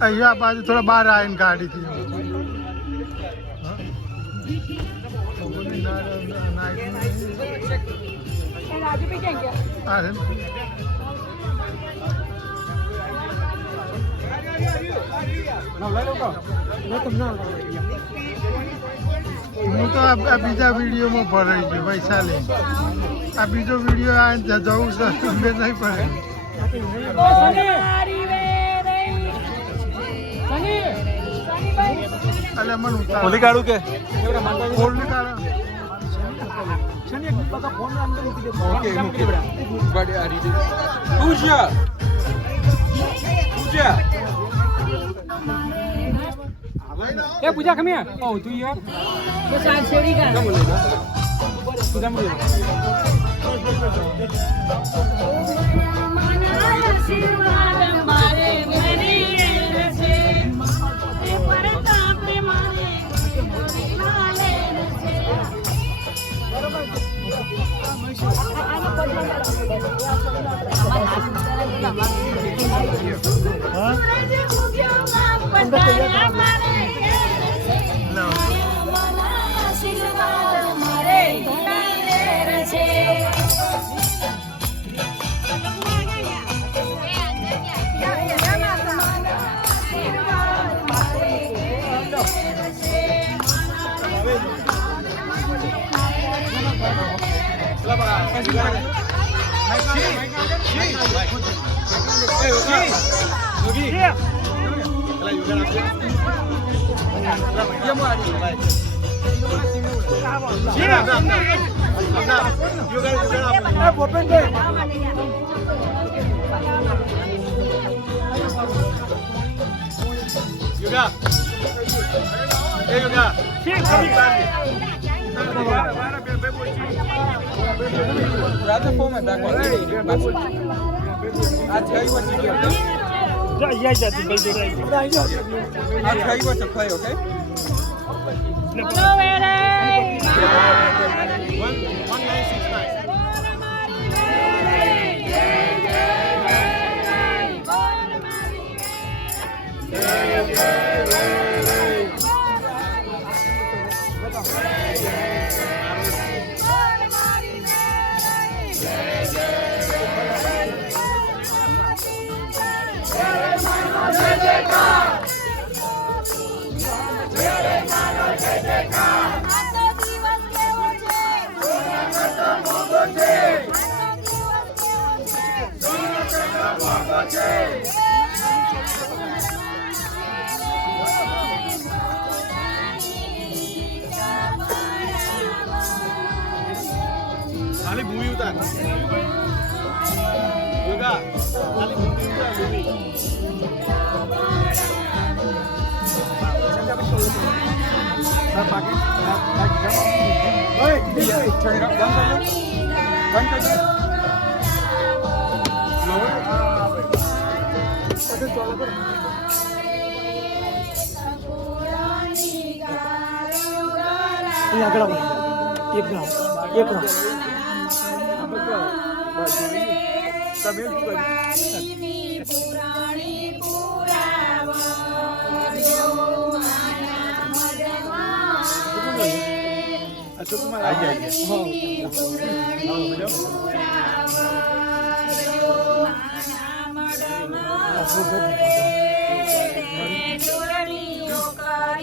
અહીંયા બાજુ થોડા બહાર આવીને ગાડી થી હું તો આ બીજા વિડીયોમાં ભરાઈ ગયો વૈશાલી આ બીજો વિડીયો આ જવું છે મેં નહીં પડે અલે મને ખોલી કાઢું કે ખોલી કાઢો ઓકે બટ આ રીતે પૂજા ए पूजा come here. Oh, do you? बस आज छोड़ी का पूजा मुझे आशीर्वाद हमारे मेरी से ए परताप मारे माले से हां rather for my back already. I'll tell you what to do. Yeah, I'll tell you what to play, okay? खाली मूवी उतार योगा खाली मूवी उतार movie Turn it up. One second. Lower. ये अगला बोल एक ग्राम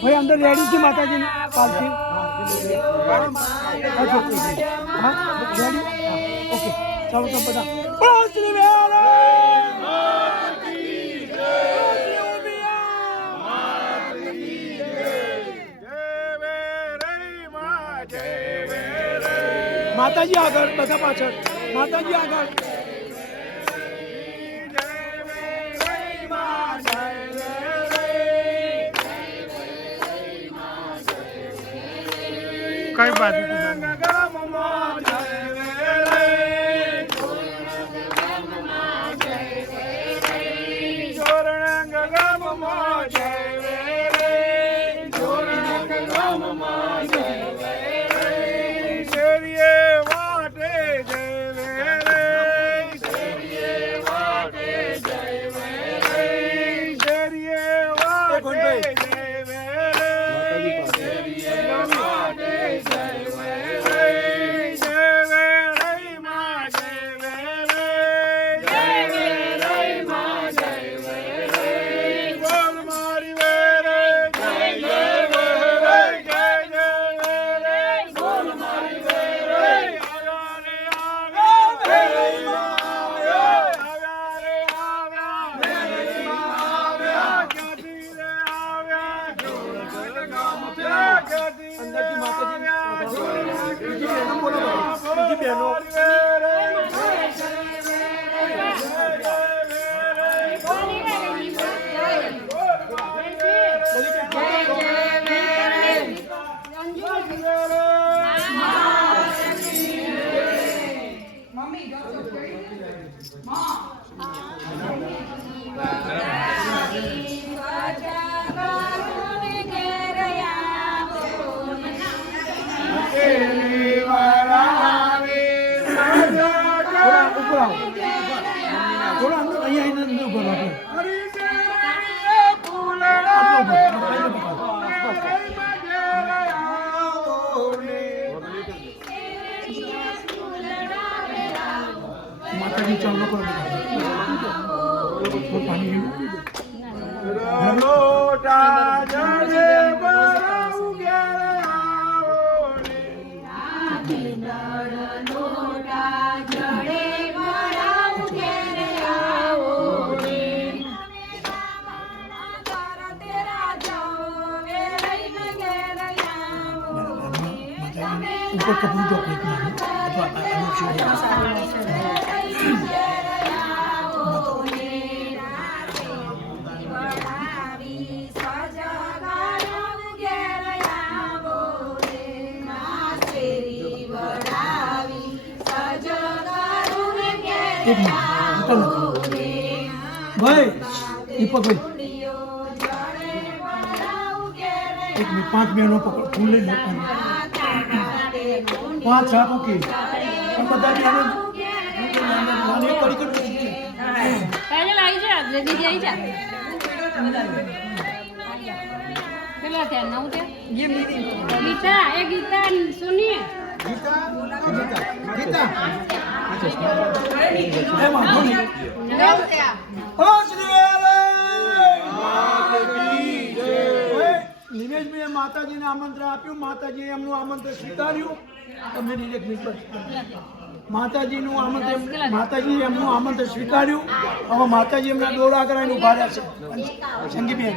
भाई अंदर रेडी थी माता जी पालती हाँ रेडी ओके चलो तो बता माताजी આગળ બધા પાછળ માતાજી આગળ કઈ બાજુ માતાજી ચાલો કરો પાણી ઉપર કપડું તો કંઈક નાનું અથવા આનું છે ભાઈ દીપકભાઈ એક મિનિટ 5 બહેનો પકડ ફૂલ લઈ લો 5 છાપ ઓકે બધા બહેનો નાની કરી કરી पहले लाई जा दीदी आई जा पहले क्या नाम थे ये मेरी गीता ए गीता सुनिए ગીતા નિમેશભાઈએ માતાજીને આમંત્રણ આપ્યું, માતાજીએ એમનું આમંત્રણ સ્વીકાર્યું. તમે એક મિનિટ માતાજીનું આમંત્રણ, માતાજીએ એમનું આમંત્રણ સ્વીકાર્યું. હવે માતાજી એમના ડોરા કરાવીને ઉભા રહ્યા છે. સંગીબેન,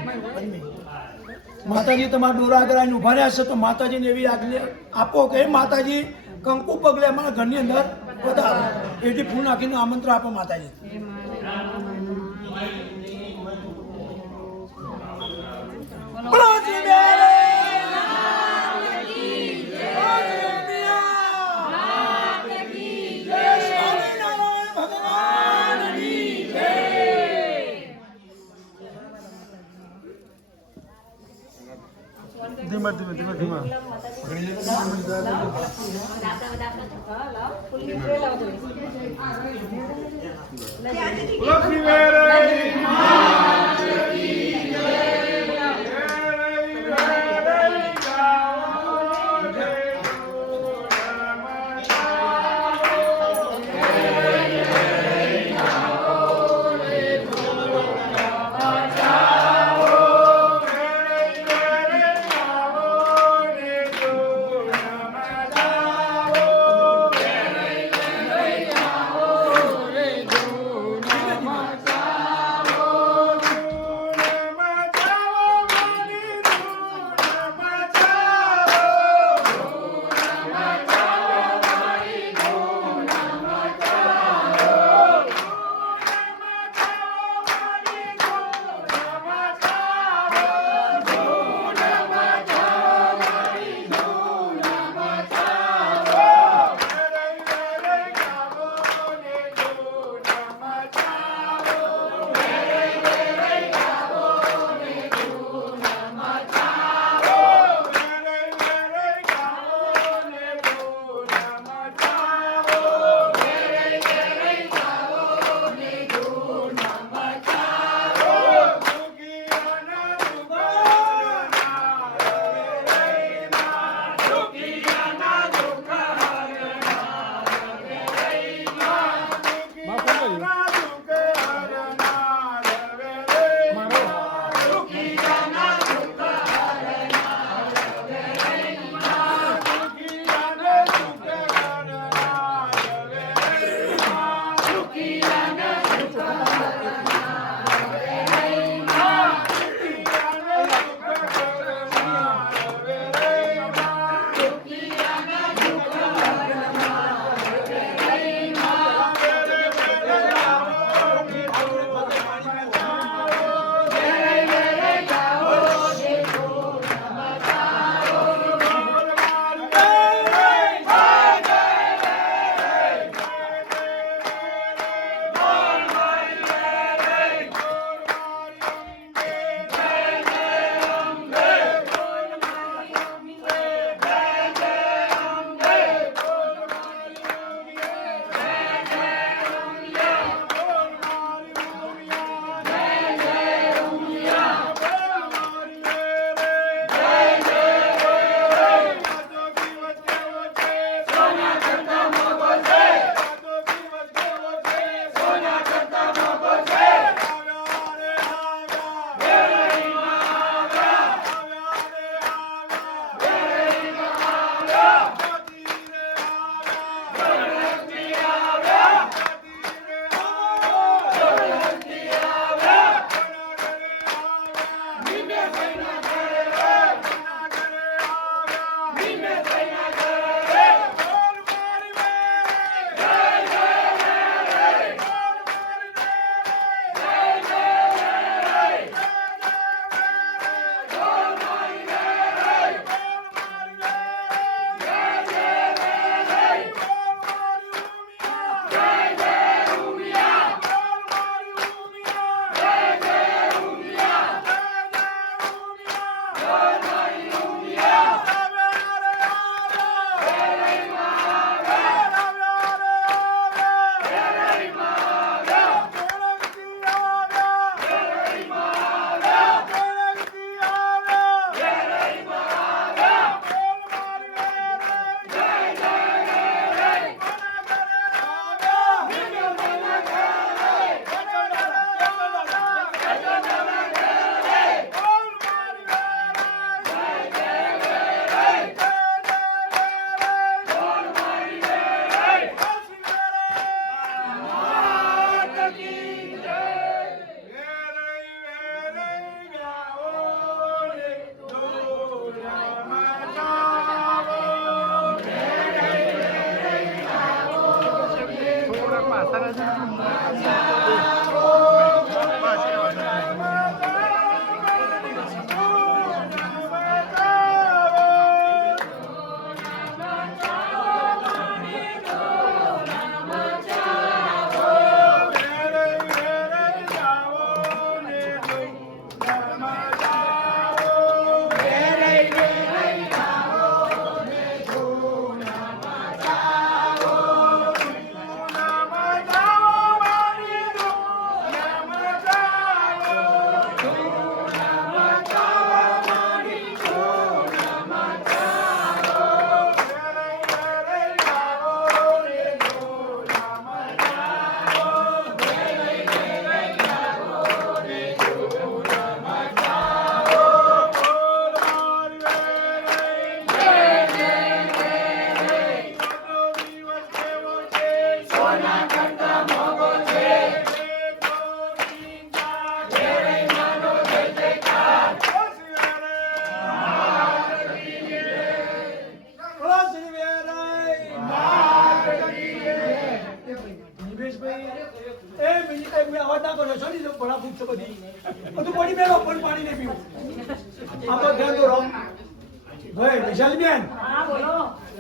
માતાજી તમારા ડોરા કરાવીને ઉભા રહ્યા છે, તો માતાજીને એવી આજ્ઞા આપો કે માતાજી કંકુ પગલે અમારા ઘરની અંદર વધારો, એથી ફૂલ નાખીને આમંત્રણ આપો માતાજી. ધીમા ધીમા ધીમા ધીમા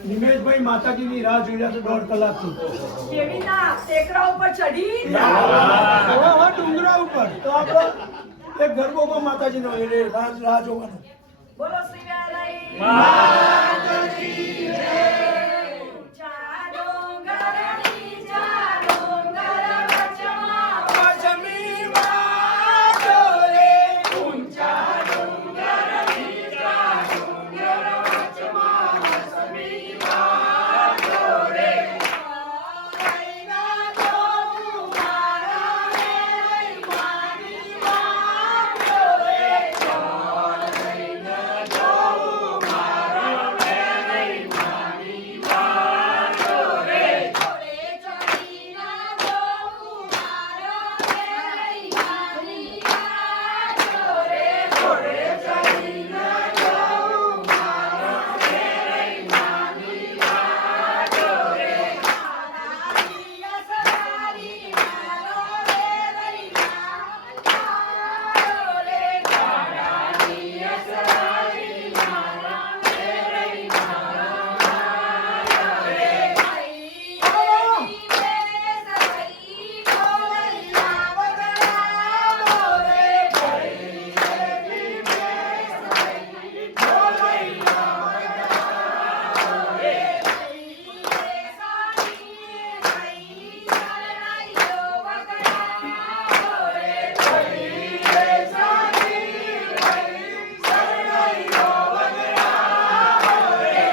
નિમેશભાઈ માતાજીની રાહ જોઈ રહ્યા છે 1.5 કલાકથી. ટેકરા ઉપર ચડી ડુંગરા ઉપર તો આપણો એક ગરબો પણ માતાજીનો રાહ જોવાનો. બોલો શ્રી માતાજી જય. ચાલો ગરડી ચાલો ગર વચમાં વચમી વાજો રે ઊંચા ડુંગર નીચા ડુંગર વચમાં વચમી વાજો રે. રૈના જોવું મારા રે મારી વાજો રે. રૈના જોવું મારા રે મારી વાજો રે. ઘોડે ચડીના જોવું મારા રે મારી વાજો રે. ઘોડે ચડીના જોવું મારા રે મારી વાજો રે. મારી અસરારી મારો રે મારો રે. મારી અસરારી મારા રે મારો રે. ભાઈ સહી બોલૈયા વગડાવો રે. ભાઈ સહી બોલૈયા વગડાવો રે. ભાઈ શરણાઈઓ વગડાવો રે. ભાઈ શરણાઈઓ વગડાવો રે.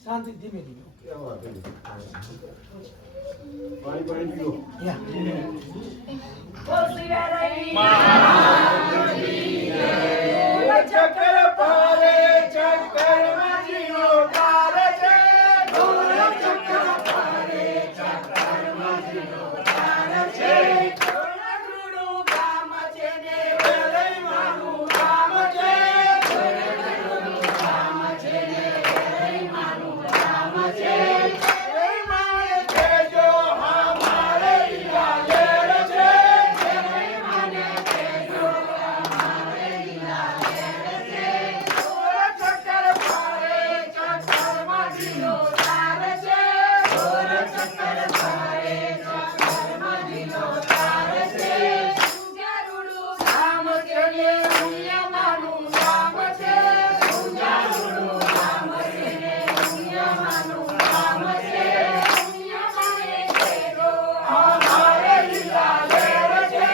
શાંતિ ધીમે ધીમે ચક્કર પારે ચક્કર માજીનો તાર છે ચક્કર પારે ચક્કર માજીનો તાર છે ગુરુ ગામ છે ને વેલઈ માનું ગામ છે ગુરુ ગામ છે ને વેલઈ માનું ગામ છે વેલઈ માને કેજો હમારે ઈલાલેર છે વેલઈ માને કેજો હમારે ઈલાલેર છે ચક્કર પારે ચક્કર માજીનો તાર છે ચક્કર પારે ચક્કર માજીનો તાર છે ગુરુ ગામ છે ને ઉમિયા માનું ગામ છે ગુરુ ગામ છે ને ઉમિયા માનું ગામ છે ઉમિયા માને કેજો હમારે ઈલાલેર છે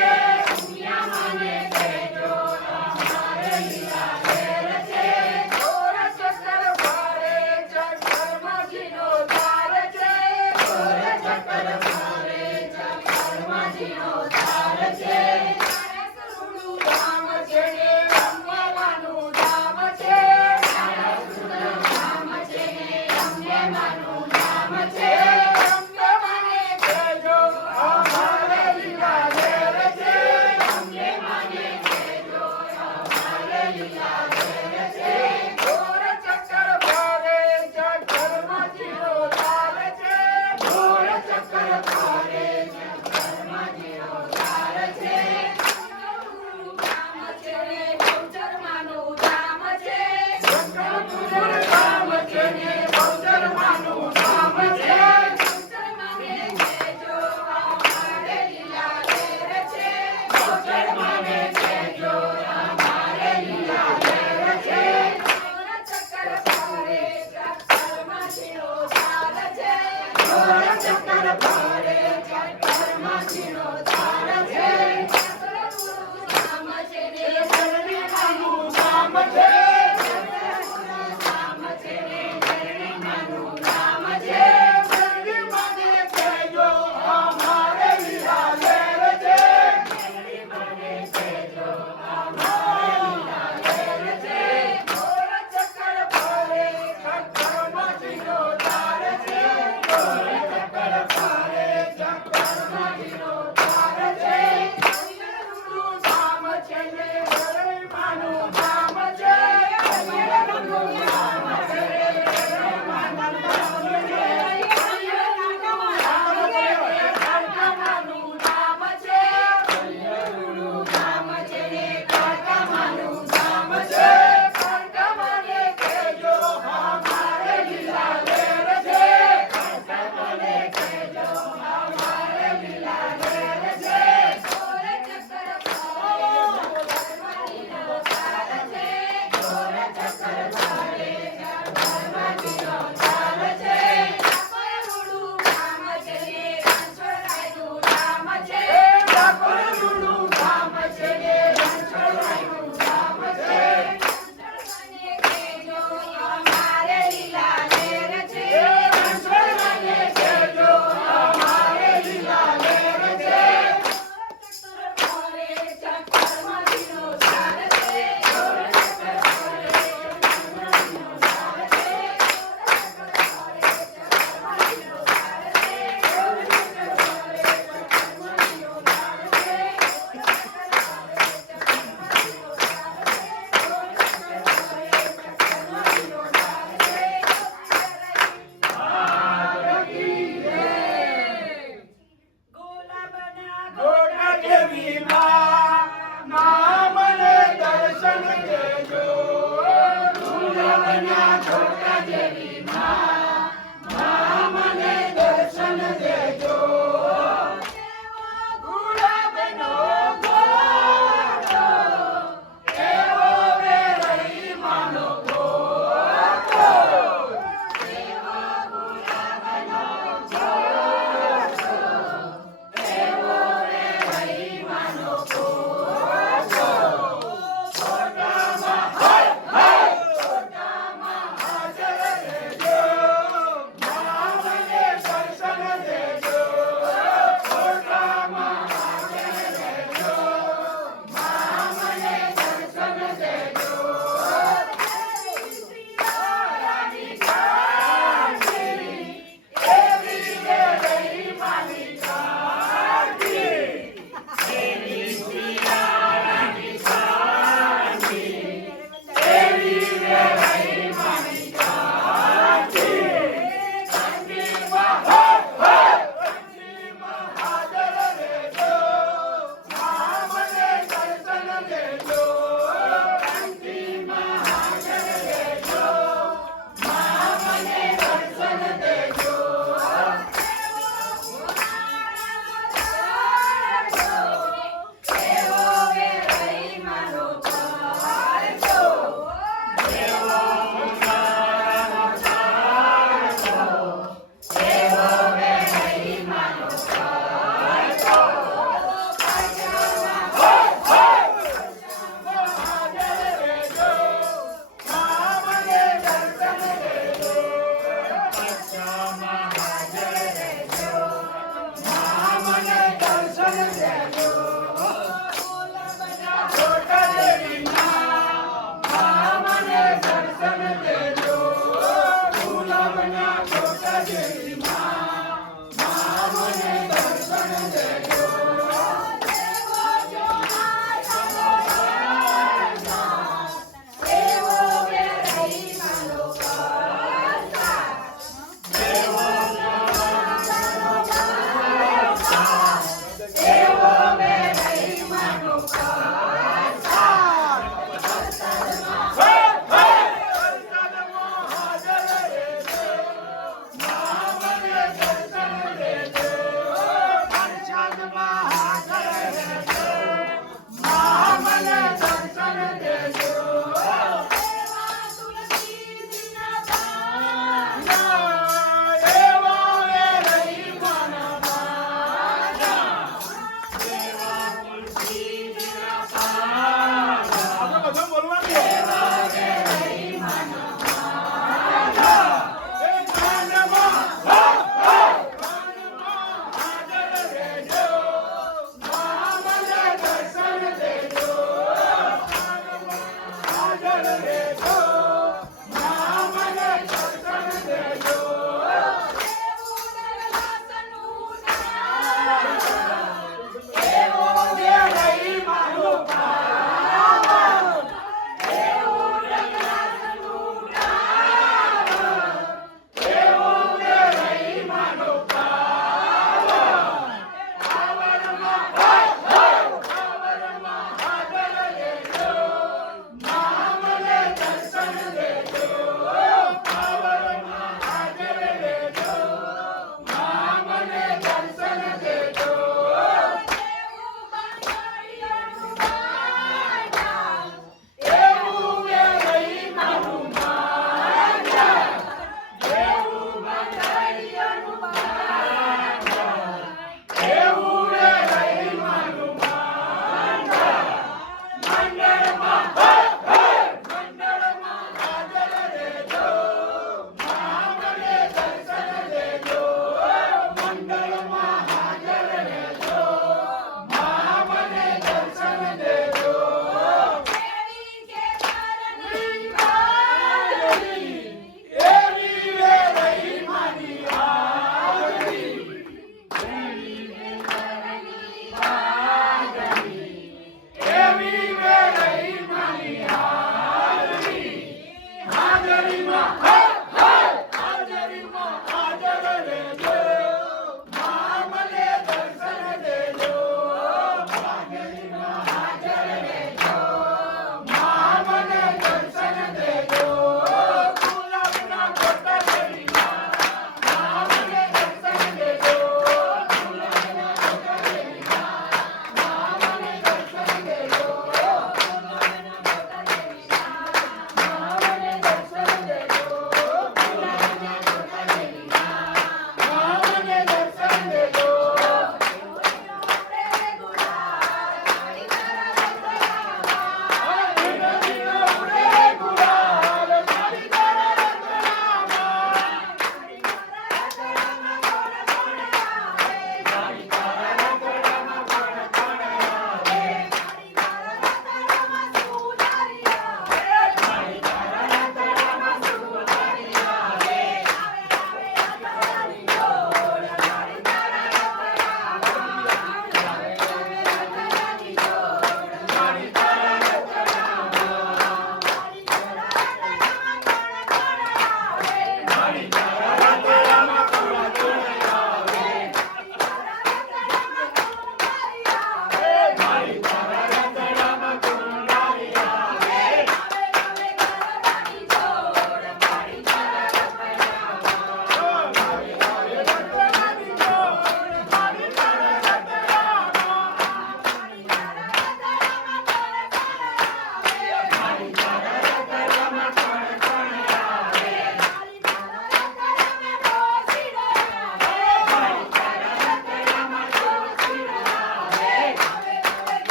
ઉમિયા માને કેજો હમારે ઈલાલેર છે ચક્કર પારે ચક્કર માજીનો તાર છે ચક્કર પારે ચક્કર માજીનો તાર છે ગુરુ ગામ છે ને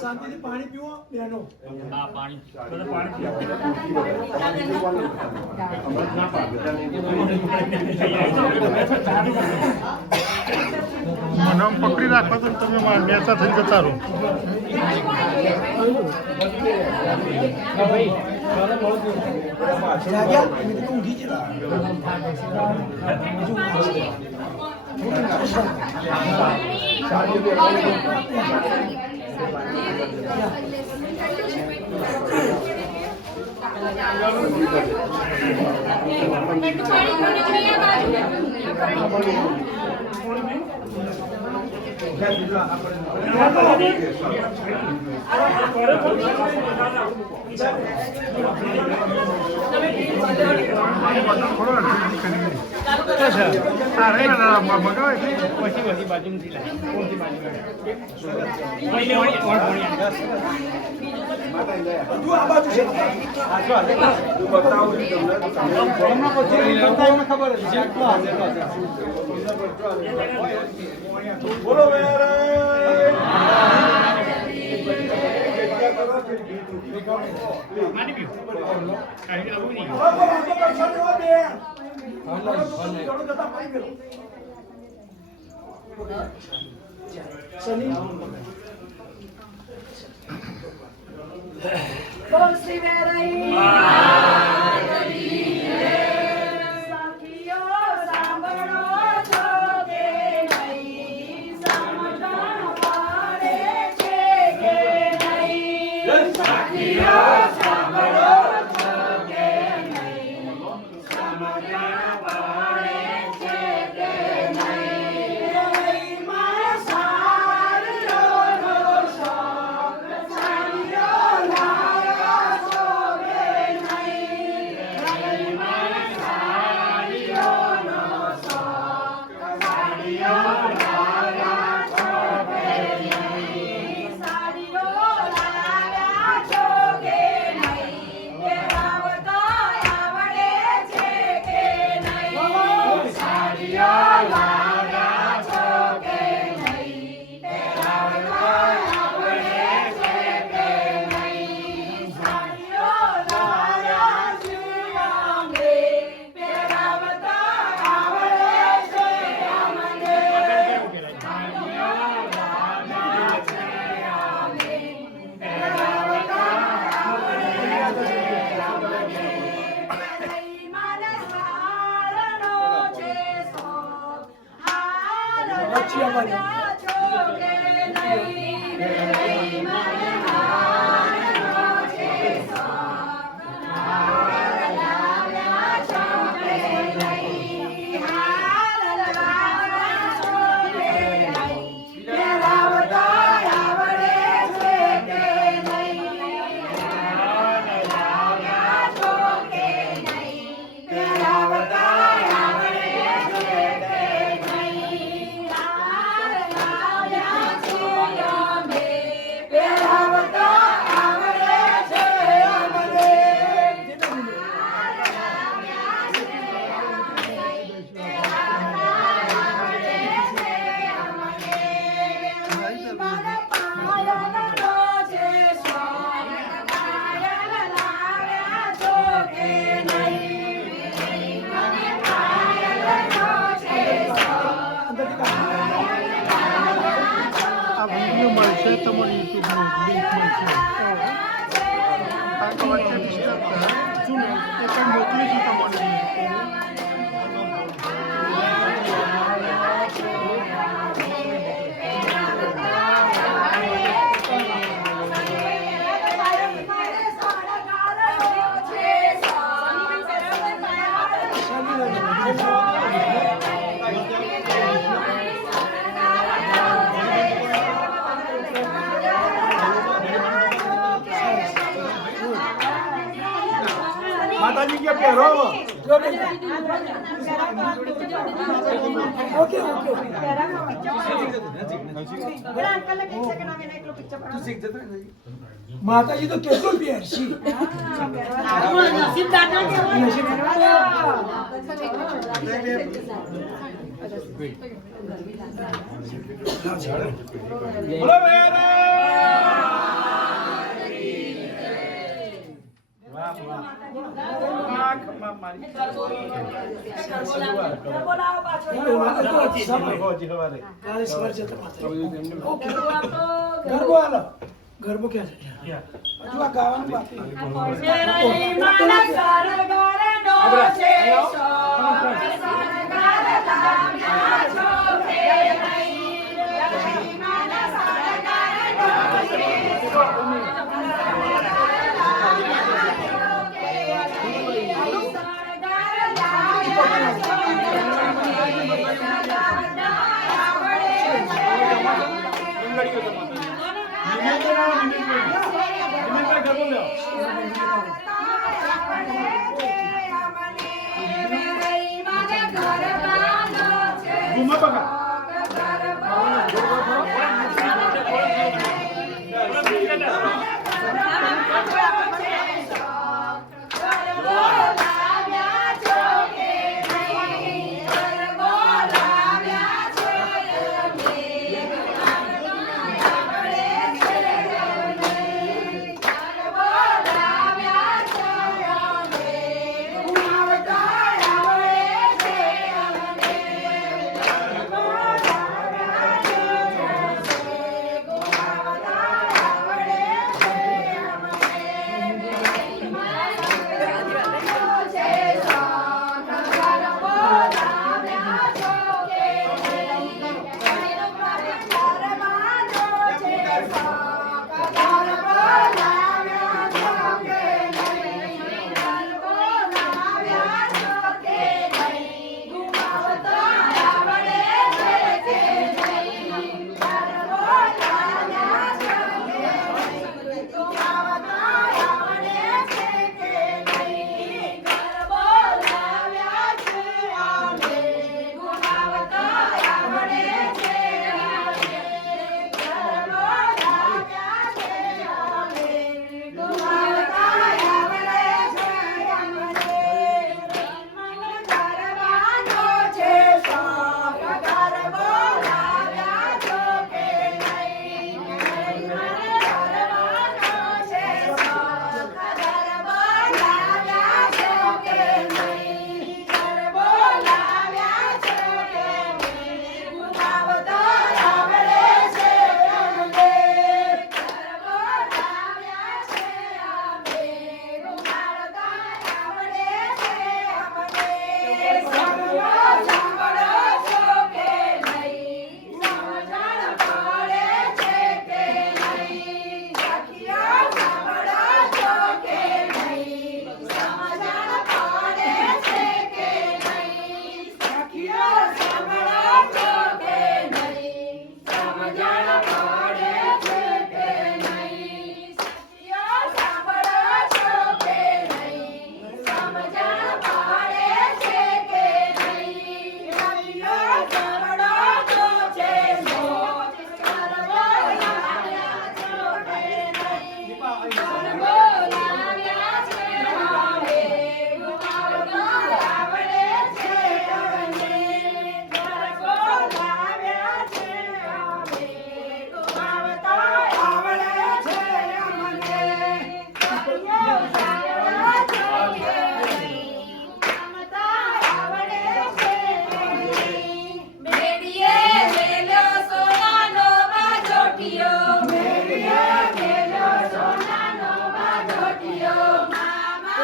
શાંતિથી પાણી પીવો બેનો. મને આમ પકડી રાખો તો તમે નેતા થઈ જતા રહો. જાગ્યા? મેં તો ઊંઘી જતા. બોલ શ્રી વેરાઈ સખીઓ સાંભળો છો કે નહીં, સમજણ પડે છે કે નહીં, સખીઓ સાંભળો છો કે નહીં, સમજણ પડે છે કે નહીં, માં સારીઓનો શોખ સારીઓ લાયો છો કે નહીં, માં સારીઓનો શોખ સારીઓ લાયા છો કે નહીં, સારીઓ લાયા છો કે નહીં, પહેરાવતા આવડે છે કે નહીં, સારીઓ લાયા છો કે નહીં, પહેરાવતા આવડે છે કે નહીં, સારીઓ લાયા છીએ અમે, પહેરાવતા આવડે છે અમને, સારીઓ લાયા છે અમે, પહેરાવતા આવડે છે અમને, નહીં મને હારનો છે શોખ, હાર લાવ્યા છો કે નહીં, નહીં મને હારનો છે શોખ, હાર લાવ્યા છો કે નહીં, હાર લાવ્યા છો કે નહીં, પહેરાવતા આવડે છે કે નહીં, હાર લાવ્યા છો કે નહીં, પહેરાવતા આવડે છે કે નહીં, હાર તે તમારે યુટ્યુબનું લિંક મળશે કારણ કે વચ્ચે ડિસ્ટર્બ કરે શું એ પણ મોકલી છું તમારે માતાજી કે પહેરો ઓકે ઓકે માતાજી તો કેટલું પહેરશી ગરબો ક્યાં છે હજુ આ ગાવાનું બાકી ઘુમા બકા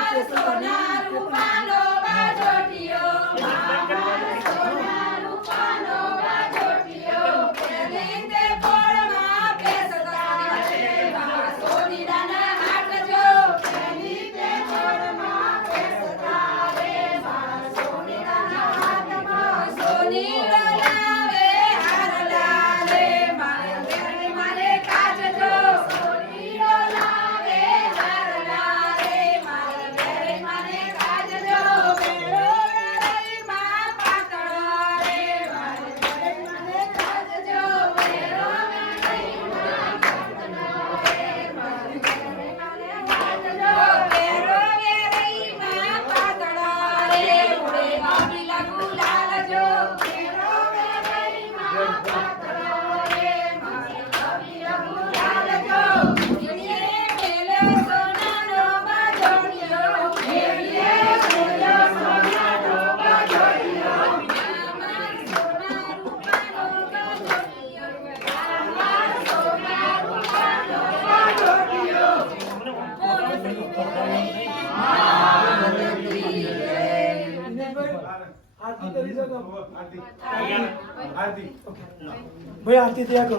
સોના રૂપાનો બાજોટિયો મારા સોના રૂપાનો બાજોટિયો પેલી તે ફળમાં બેસતા રે મારા સોનીડાના હાટજો પેલી તે ફળમાં બેસતા રે મારા સોનીડાના હાટમાં સોનીડો લાવે હારલા રે મારા ઘરે મારે કાચજો સોનીડો લાવે હારલા રે મારા ઘરે મારે કાચજો બેડો રઈમાં પાતળો રે મારા ઘરે મારે કાચજો બેડો રઈમાં પાતળો રે મારા ઘરે મારે કાચજો બેડો રઈમાં પાતળો રે ઉડે બાબીલા ગુલાલજો બેડો રઈમાં પાતળો રે મારા બાબીલા ગુલાલજો મેળીએ મેલે સોનાનો બાજોડિયો મેળીએ મેલે સોનાનો બાજોડિયો મારા સોના રૂપાનો બાજોડિયો મારા સોના રૂપાનો બાજોડિયો આરતી કરી શકો ભાઈ આરતી તૈયાર કરો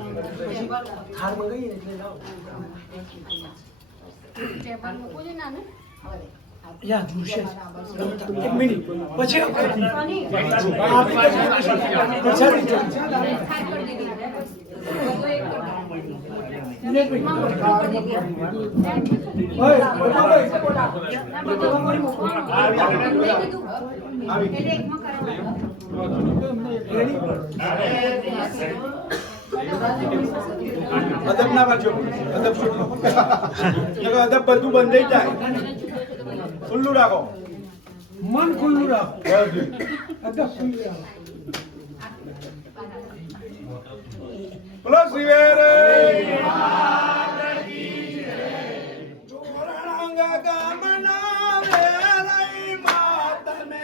હાર મંગાઈએ એટલે લાવો ટેબલ મૂકવું છે નાનું યા જોશે એક મિનિટ પછી અદબ ના પાડજો અદબ છોડો અદબ બધું બંધ થઈ જાય ખુલ્લું રાખો મન ખુલ્લું રાખો બસ. અદબ ખુલ્લું રાખો બોલો શિવેરે ગામના વેલાઈ માતને